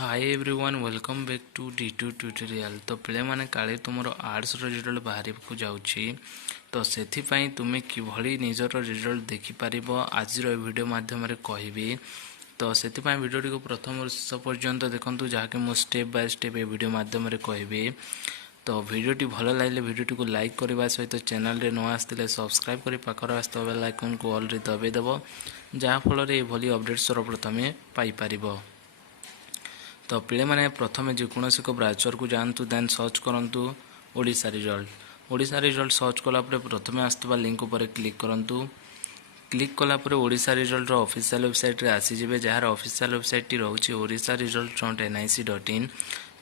Hi everyone welcome back to D2 tutorial. तो पे मैंने काले तुम आर्ट्स रिजल्ट बाहर को जाऊँगी तो से तुम्हें किभली निजर रिजल्ट देखिपार आज वीडियो मध्यम कहबी। तो से भिडियो को प्रथम शेष पर्यंत देखूँ जहाँकि मुझे स्टेप बाय स्टेप ये वीडियो मध्यम कहबी। तो भिडियोटी भल लगे भिडियोटी को लाइक करने सहित चैनल रे न आसते सब्सक्राइब कर पाखर आसता बेल आइकन को ऑल रे दबेदेव जहाँफल ये अपडेट सर्वप्रथम पाइपर। तो पे मैंने प्रथम जेकोसी को ब्राउजर को जातु देन सर्च करूँ ओडिशा रिजल्ट सर्च कलापर प्रथम आसुवा लिंक पर क्लिक करूँ। क्लिक कलापर ओडिशा रिजल्ट ऑफिशियल वेबसाइट रे आसीजे जार ऑफिशियल वेबसाइट रोचे odisha.nic.in।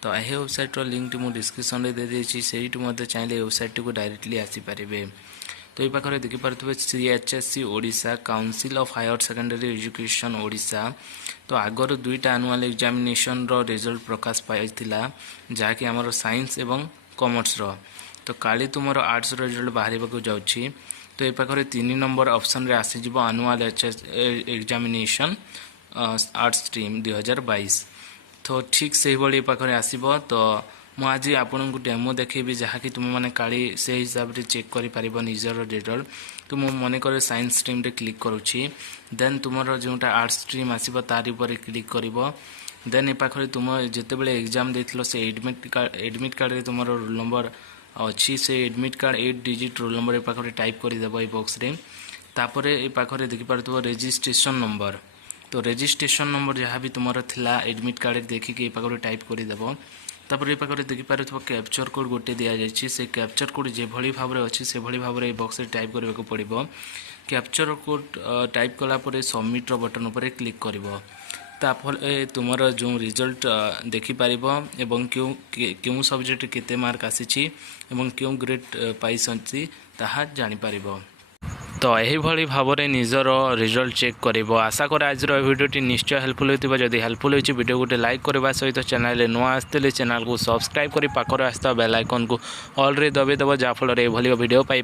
तो यह वेबसाइट लिंक मुझे डिस्क्रिप्शन में दे देती से चाहिए वेबसाइट को डायरेक्टली आसीपारे। तो ये पाखे देखिपे CHSC Odisha council of higher secondary education Odisha. तो आगर दुईटा एनुअल एग्जामिनेशन रिजल्ट प्रकाश पाई जहाँकि आमर साइंस एवं कॉमर्स तो काली तुम आर्ट्स रिजल्ट बाहर को जाऊँगी। तो ये पाखे 3 नंबर ऑप्शन रे आसीज एनुअल एग्जामिनेशन आर्ट्स स्ट्रीम 2022। तो ठीक से ही पाखे आसब। तो मुझे आपन को डेमो देखेबी जहाँकि तुम मैंने काली से हिसाब से चेक कर निजर रिजल्ट। तो मुझे मन कर साइंस स्ट्रीम रे क्लिक करुँची देन तुम जोटा आर्ट्स स्ट्रीम आसब तार पर क्लिक कर देन ये पाखे तुम जिते एग्जाम देथिलो से एडमिट कार्ड रे तुम रोल नंबर अच्छी से admit card 8 digit roll number ये पाखे टाइप करदेव ये बॉक्स रे। तापर ये पाखे देखिपार रजिस्ट्रेशन नंबर। तो रजिस्ट्रेशन नंबर जहाँ भी तुम थिला एडमिट कार्ड देखिए ये पाखे टाइप करदेव। तापर ये पाखे देखिपार कैप्चर कोड गोटे दि जाए से कैप्चर कोड जो भाव में अच्छी से भाव में बॉक्स टाइप करने को पड़ो। कैप्चर कोड टाइप कलापर सबमिट बटन पर क्लिक कर ताफल तुम जो रिजल्ट देखिपार एवं क्यों सब्जेक्ट केते मार्क आसी क्यों ग्रेड पाई ताहा जानिपार। तो यही भाव में निजर रिजल्ट चेक कर। आशा कर आज भिडियोटी निश्चय हेल्पफुल होती जदि हेल्पफुल होती वीडियो गोटे लाइक करने सहित चैनल न आसते चैनल को सब्सक्राइब कर पाखर आसता बेल आइकन को ऑल रे दबेदेव जहाँफल ये भिडियो पाई।